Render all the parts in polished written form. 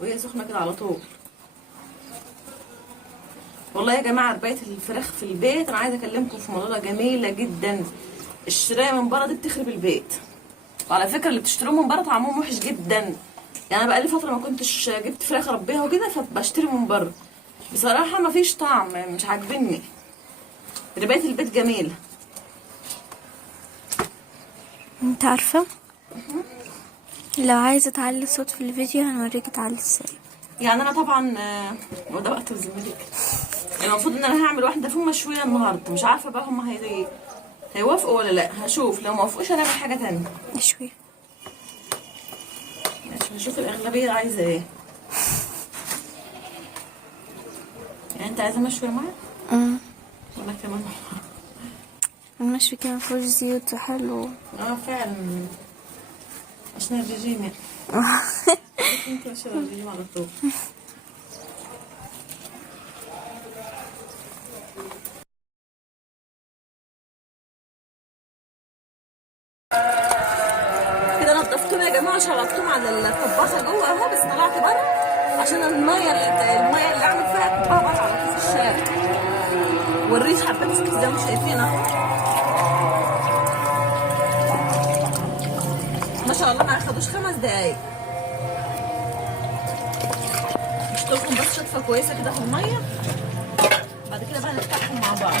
وهي سخنه كده على طول. والله يا جماعه ربايه الفراخ في البيت انا عايزه اكلمكم في موضوع جميله جدا. الشرايه من بره دي بتخرب البيت، وعلى فكره اللي بتشتروه من بره طعمهم وحش جدا. يعني انا بقالي فتره ما كنتش جبت فراخ اربيها وكده فبشتري من بره، بصراحه ما فيش طعم، مش عاجبني. ربايه البيت جميله. انت عارفه لو عايزه تعلي الصوت في الفيديو هنوريك تعلي ازاي. يعني انا طبعا وده وقت وزميلك المفروض ان انا هعمل واحده فول مشويه النهارده، مش عارفه بقى هم هيوافقوا ولا لا. هشوف، لو ما وافقوش هنعمل حاجه تانية. نشوي ماشي، هشوف الاغلبيه عايزه ايه. يعني انت عايزه مشوي معايا؟ ولا كمان المشوي كان مفيهوش زيوت وحلو. فعلا عشان الرجيم يعني. انت عشان الرجيم على طول. كده نضفتهم يا جماعه، شربتهم على الطباخه جوه اهو، بس طلعت بره عشان الميه اللي اعمل فيها احطها بره على طول في الشارع. والريش حبيت زي ما شايفين اهو ما شاء الله ما اخدوش 5 دقايق. نشطفهم بس شطفه كويسه كده في الميه، بعد كده بقى نفتحهم مع بعض.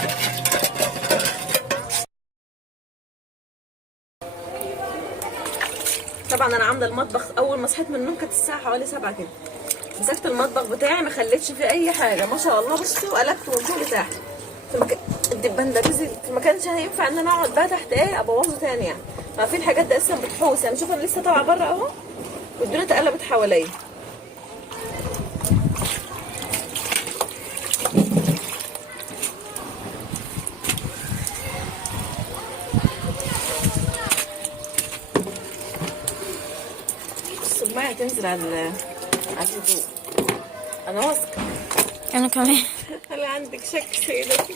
طبعا انا عامله المطبخ اول ما صحيت من النوم كانت الساعه حوالي 7 كده. مسكت المطبخ بتاعي ما خليتش فيه اي حاجه ما شاء الله. بصوا وقلبته من فوق لتحت. الدبان ده نزل، ما كانش هينفع ان انا اقعد بقى تحت ابوظه تاني. يعني ما في الحاجات دي اصلا بتحوس. يعني شوف انا لسه طالعه بره اهو والدنيا اتقلبت حواليا. بصوا الميه هتنزل على الهدوء. انا واثقه. انا كمان. هل عندك شك سيدتي؟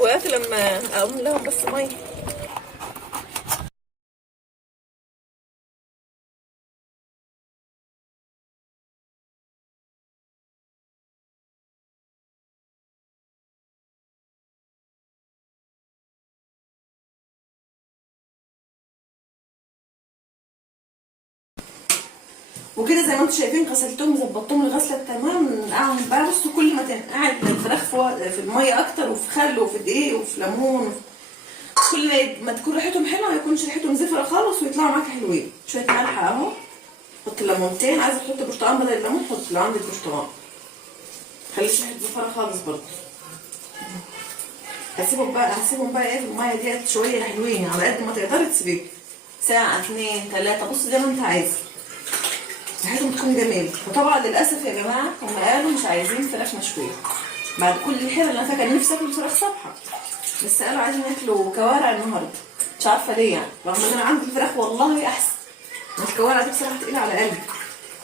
وقفت لما اقوم لهم بس ميه. وكده زي ما انتم شايفين غسلتهم ظبطتهم الغسله التمام. اعمل بقى بصوا كل ما تنقعد الفراخ في الميه اكتر، وفي خل وفي دقيق وفي ليمون، كل ما تكون ريحتهم حلوه ما يكونش ريحتهم زفره خالص ويطلعوا معاك حلوين. شويه ملح اهو، حط ليمونتين، عايزه تحط برتقال بدل الليمون حط لو عندك برتقال. خليش ريحه الزفاره خالص برضه. هسيبهم بقى ايه في الميه ديت شويه حلوين، على قد ما تقدري تسيبيهم ساعه 2 3، بص زي ما انت عايزه، ريحتهم تكون جميله. وطبعا للاسف يا جماعه هم قالوا مش عايزين فراخ مشويه بعد كل الحيره اللي انا فيها. كان نفسي اكل فراخ صبحه، بس قالوا عايزين ياكلوا كوارع النهارده، مش عارفه ليه يعني، رغم ان انا عندي الفراخ والله احسن. الكوارع دي بصراحه تقيله على قلبي.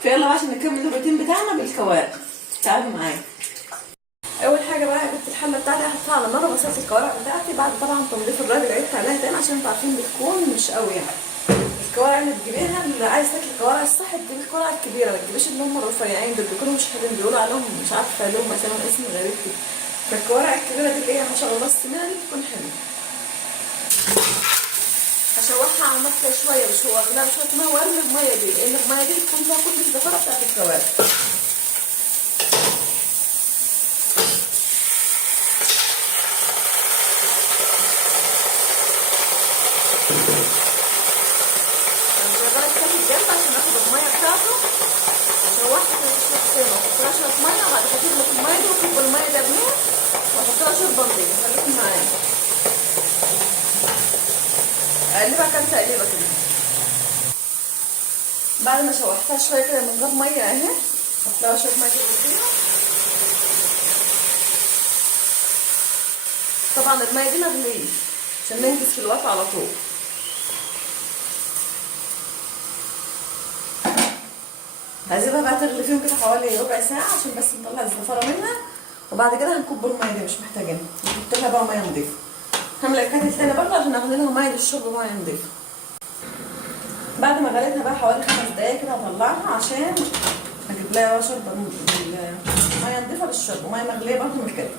فيلا بقى عشان نكمل الروتين بتاعنا بالكوارع، تعالوا معايا. اول حاجه بقى جبت الحله بتاعتي احطها على النار وغسلت الكوارع بتاعتي، بعد طبعا تنظيف الراجل عدت عليها تاني عشان انتوا عارفين بتكون مش قوي يعني. الكوارع اللي تجيبيها اللي عايز تاكل الكوارع الصح تجيبي الكوارع الكبيره، ما تجيبيش اللي هم الرفيعين دول بيكونوا مش حلوين، بيقولوا عليهم مش عارفه لهم مثلا اسم غريب كده. فالكوارع الكبيره دي اللي هي ما شاء الله السمينه دي بتكون حلوه. هشوحها على النار شويه، مش هو لا شويه ميه وارمي الميه دي، لان الميه دي بتكون فيها كل الزفاره بتاعت الكوارع. عشان اخد الميه بتاعته شوحت كده شويه سنه، واحط لها شويه ميه، وبعد كده اجيب لك الميه دي واكب الميه ده ارميها واحط لها شوربه نضيفه. خليكم معايا اقلبها كام تقليبه كده. بعد ما شوحتها شويه كده من غير ميه اهي، احط لها شويه ميه كده فيها. طبعا الميه دي مغليه عشان ننجز في الوقت على طول. هسيبها بقى تغلي فيهم كده حوالي ربع ساعه عشان بس نطلع الزفاره منها، وبعد كده هنكب الميه دي مش محتاجينها، نحط لها بقى ميه نضيفه. هعمل الكاتل تاني برضه عشان اغلي لها ميه للشرب وميه نضيفه. بعد ما غليتها بقى حوالي 5 دقايق كده هطلعها عشان اجيب لها شوربه ميه نضيفه للشرب وميه مغليه برضه من الكاتل.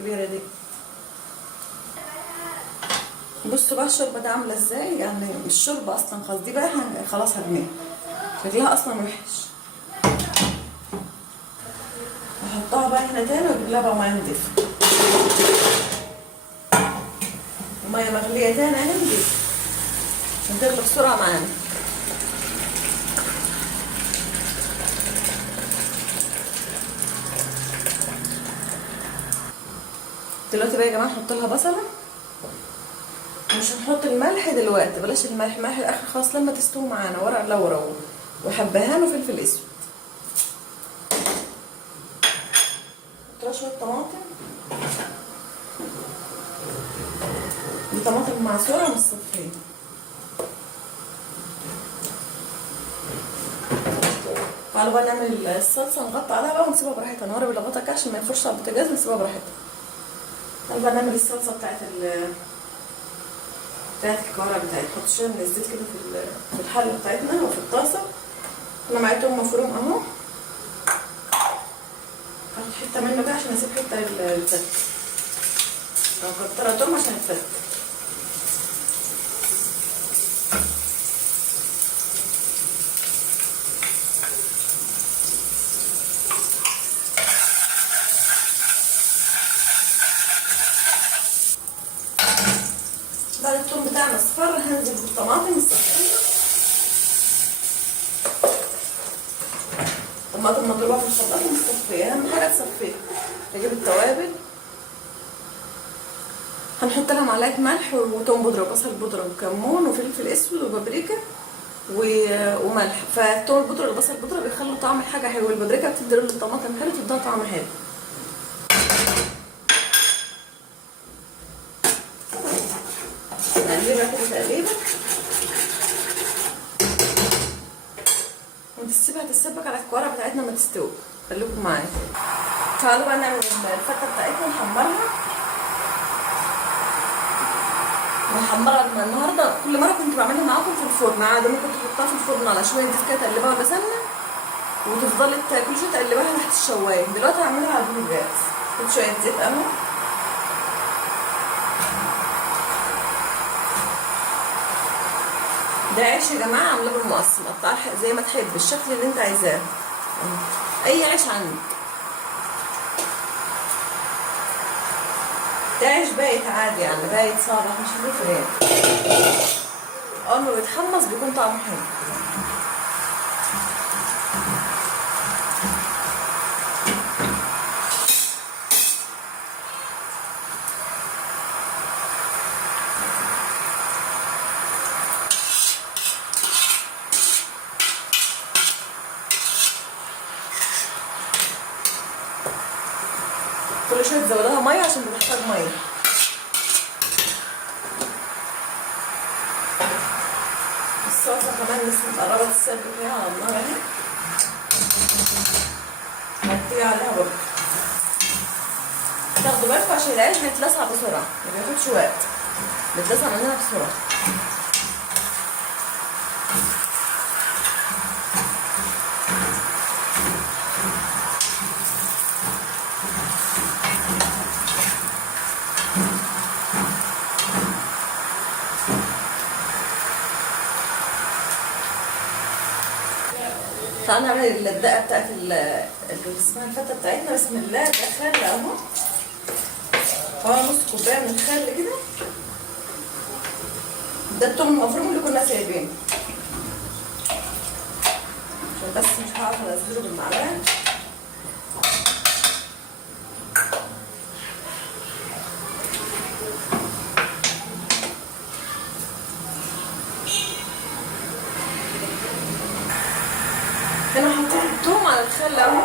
الكبيره دي بصوا بقى الشوربه دي عامله ازاي، يعني الشوربه اصلا خلاص دي بقى خلاص هرميها، شكلها اصلا وحش. هحطها بقى هنا تاني واجيب لها بقى ميه نضيفه وميه مغليه تاني اهي نضيفه عشان تغلي بسرعه معانا. دلوقتي بقى يا جماعه نحط لها بصله، مش هنحط الملح دلوقتي، بلاش الملح، ملح الاخر خالص لما تستوي معانا. ورق لورا وحبهان وفلفل اسود. نحط لها شويه طماطم، دي طماطم معصوره من الصفين. تعالوا بقى نعمل الصلصه، نغطي عليها بقى ونسيبها براحتها، نقرب الغطا كده عشان ما ينفرش على البوتاجاز، نسيبها براحتها. تعالوا بقى نعمل الصلصه بتاعت الكوارع بتاعتنا. نحط شويه من الزيت كده في الحله بتاعتنا وفي الطاسه. انا معايا توم مفروم اهو، هاخد حته منه بقى عشان اسيب حته للفتة، او كتره توم عشان الفتة. بعد الثوم بتاعنا اصفر هنزل بالطماطم الصفريه. الطماطم مضروبه في الخلاط ومصفيه، اهم حاجه تصفيها. نجيب التوابل، هنحط لها معلقه ملح وتوم بودره وبصل بودره وكمون وفلفل اسود وبابريكا وملح. فالتوم البودره والبصل البودره بيخلوا طعم الحاجه حلو، والبابريكا بتدي للطماطم حلو، بتديها طعم حلو. نقلبها كده تقليبه ونسيبها تتسبك على الكوارع بتاعتنا ما تستوي. خليكم معايا. تعالوا بقى نعمل الفته بتاعتنا، نحمرها النهارده. كل مره كنت بعملها معاكم في الفرن عادي، ممكن تحطها في الفرن على شويه زيت كده تقلبها ولا سمنه، وتفضلي كل شويه تقلبها تحت الشوايه. دلوقتي هعملها على البوتاجاز، حط شويه زيت اهو. ده عيش يا جماعه عاملاه بالمقص، مقطعه زي ما تحب الشكل اللي انت عايزاه، اي عيش عندك. ده عيش بايت عادي يعني، بايت صابح مش هتفرق. اول ما بيتحمص بيكون طعمه حلو. كل شويه تزودها ميه عشان بتحتاج ميه. الصلصه كمان لسه قربت تسبك فيها على النار اهي. حطيها عليها برضه. تاخدوا بالكم عشان العيش بيتلسع بسرعه، ما بياخدش وقت، بيتلسع مننا بسرعه. تعالى نعمل الدقه بتاعت اللي اسمها الفته بتاعتنا. بسم الله. ده خل اهو، نص كوبايه من الخل كده. ده التوم المفروم اللي كنا سايبينه، عشان بس مش هعرف انزله بالمعلقه. هنا حطيت التوم على الخل اهو.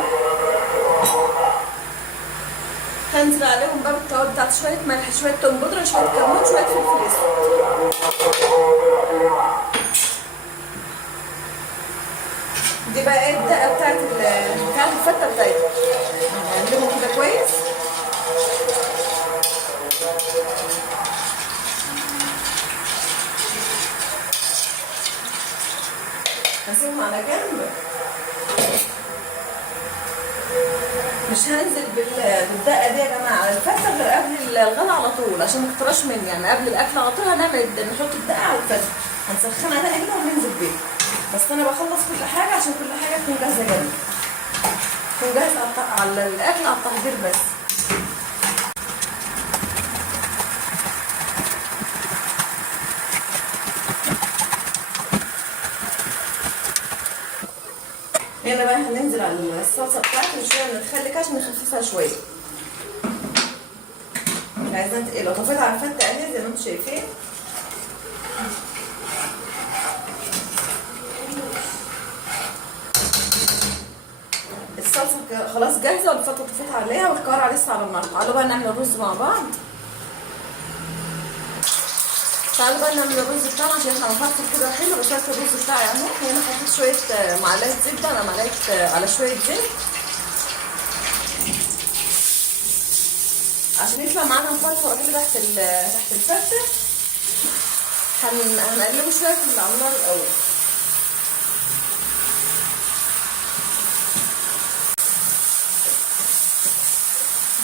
هنزل عليهم بقى بالتوابل بتاعت شويه ملح، شويه توم بودره، شويه كمون، شويه فلفل اسود. دي بقى ايه الدقه بتاعت الفته بتاعتنا. هنقلبهم كده كويس. هسيبهم على جنب. مش هنزل بالدقه دي يا جماعه على الفته غير قبل الغدا على طول، عشان ما تكترش مني. يعني قبل الاكل على طول نحط الدقه على الفته، هنسخنها دقه كده وننزل بيها. بس انا بخلص كل حاجه عشان كل حاجه تكون جاهزه جنبي، تكون جاهزه على الاكل، على التحضير بس. هنا بقى هننزل على الصلصه بتاعتي وشويه من الخل كده عشان نخففها شويه. مش عايزاها تقيله. طفيت على الفته اهي زي ما انتم شايفين. الصلصه خلاص جاهزه والفته طفيت عليها والكوارع لسه على النار. تعالوا بقى نعمل الرز مع بعض. تعالوا بقى نعمل الرز بتاعنا عشان احنا هنفرفر كده حلو. غسلت الرز بتاعي اهو. هنا حطيت شويه معلقه زبده على معلقه على شويه زيت عشان يطلع معانا مفرفر كده تحت الفته. هنقلبه شويه على النار الاول.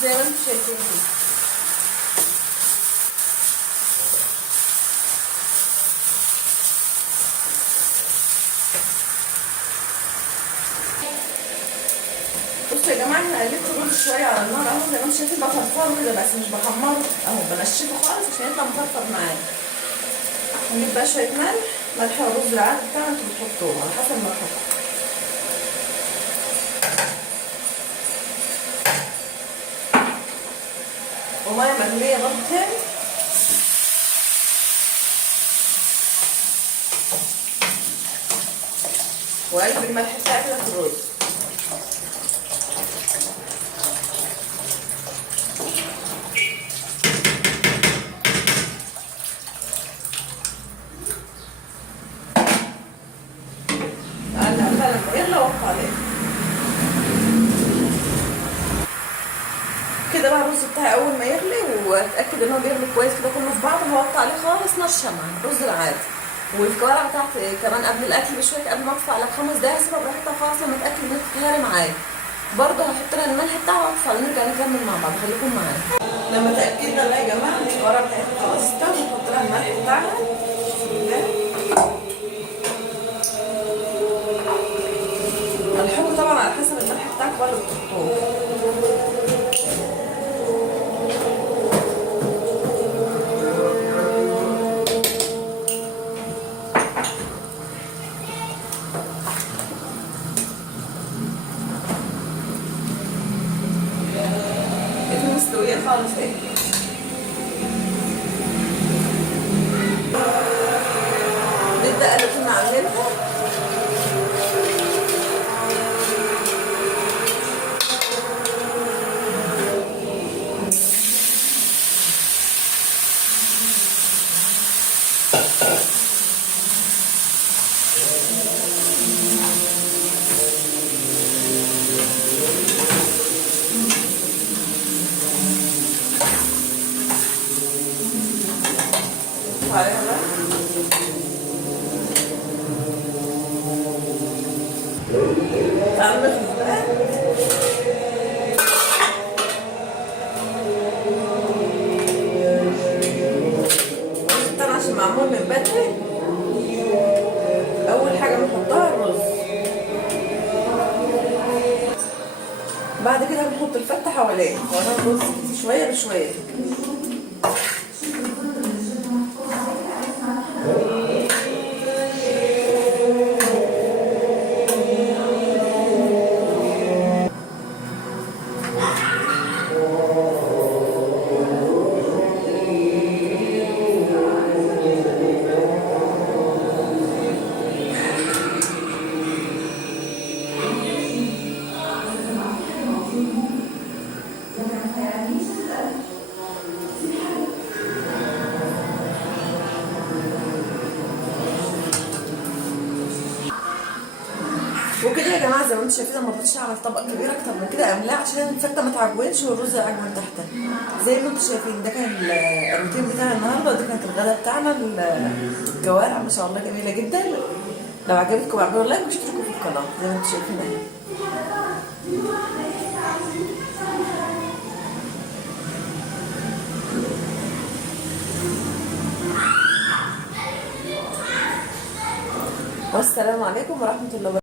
زي ما انتم شايفين كده. بصوا يا جماعه، انا قلبت الرز شويه على النار اهو زي ما انتم شايفين. بفرفره كده بس مش بحمره اهو، بنشفه خالص عشان يطلع مفرفر معايا. هنجيب بقى شويه ملح والرز العادي بتاعنا انتوا بتحطوه على حسب ما تحطوا. وميه مغليه برضه تاني. وقلب الملح بتاعي كده في الرز. يلا وقف عليه كده بقى. الرز بتاعي اول ما يغلي واتاكد ان هو بيغلي كويس كده كله في بعضه، هوطي عليه خالص نار شمعة الرز العادي. والكوارع بتاعتي كمان قبل الاكل بشويه، قبل ما اطفي على 5 دقايق هسيبها براحتها خالص لما اتاكد انها تتهري معايا. برضه هحط لها الملح بتاعها واطفي عليه، نرجع نكمل مع بعض. خليكم معايا. لما تاكدنا بقى يا جماعه ان الكوارع بتاعتنا خلاص استوت، نحط لها الملح بتاعها. الحب طبعا على حسب الملح بتاعك برضه بتحطوه. عليها بقى تعالوا نخبز بقى. طبعا عشان معمول من بدري، اول حاجه بنحطها الرز، بعد كده بنحط الفته حواليه الرز شويه بشويه. وكده يا جماعه زي ما انتم شايفين، انا ما رضيتش اعمل طبق كبير اكتر من كده املاه عشان الفته ما تعجنش والرز يعجن تحتها. زي ما انتم شايفين ده كان الروتين بتاع النهارده، ودي كانت الغدا بتاعنا. الجوارع ما شاء الله جميله جدا. لو عجبتكم اعملوا لايك واشتركوا في القناه زي ما انتم شايفين اهي. والسلام عليكم ورحمه الله وبركاته.